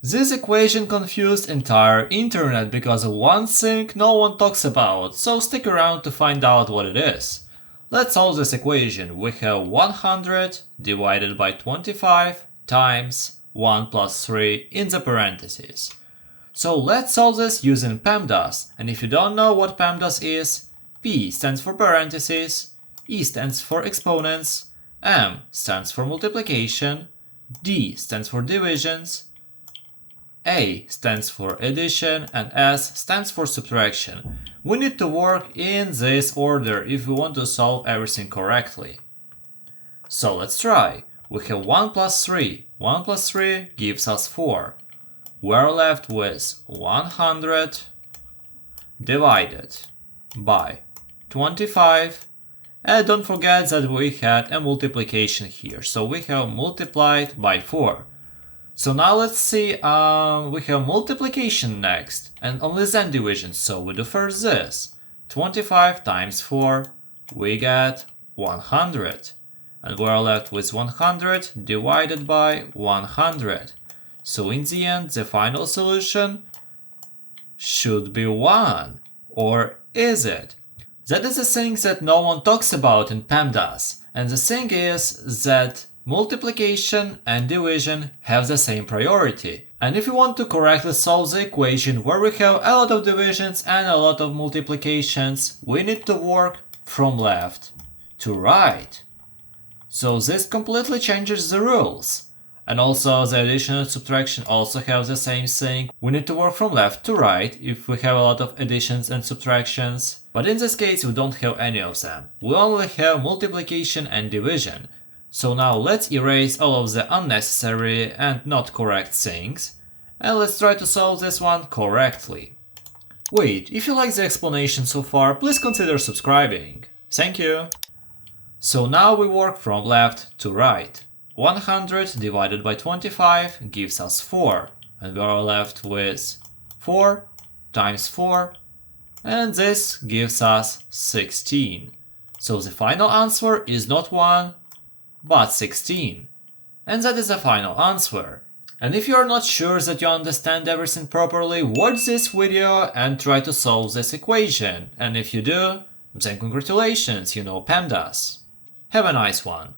This equation confused entire internet because of one thing no one talks about, so stick around to find out what it is. Let's solve this equation. We have 100 divided by 25 times 1 plus 3 in the parentheses. So let's solve this using PEMDAS, and if you don't know what PEMDAS is, P stands for parentheses, E stands for exponents, M stands for multiplication, D stands for divisions, A stands for addition, and S stands for subtraction. We need to work in this order if we want to solve everything correctly. So let's try. We have 1 plus 3. 1 plus 3 gives us 4. We're left with 100 divided by 25. And don't forget that we had a multiplication here. So we have multiplied by 4. So now let's see, we have multiplication next, and only then division, so we do first this. 25 times 4, we get 100. And we're left with 100 divided by 100. So in the end, the final solution should be 1. Or is it? That is the thing that no one talks about in PEMDAS. And the thing is that multiplication and division have the same priority. And if you want to correctly solve the equation where we have a lot of divisions and a lot of multiplications, we need to work from left to right. So this completely changes the rules. And also the addition and subtraction also have the same thing. We need to work from left to right if we have a lot of additions and subtractions. But in this case we don't have any of them. We only have multiplication and division. So now let's erase all of the unnecessary and not correct things. And let's try to solve this one correctly. Wait, if you like the explanation so far, please consider subscribing. Thank you! So now we work from left to right. 100 divided by 25 gives us 4, and we are left with 4 times 4, and this gives us 16. So the final answer is not 1, but 16. And that is the final answer. And if you are not sure that you understand everything properly, watch this video and try to solve this equation. And if you do, then congratulations, you know PEMDAS. Have a nice one.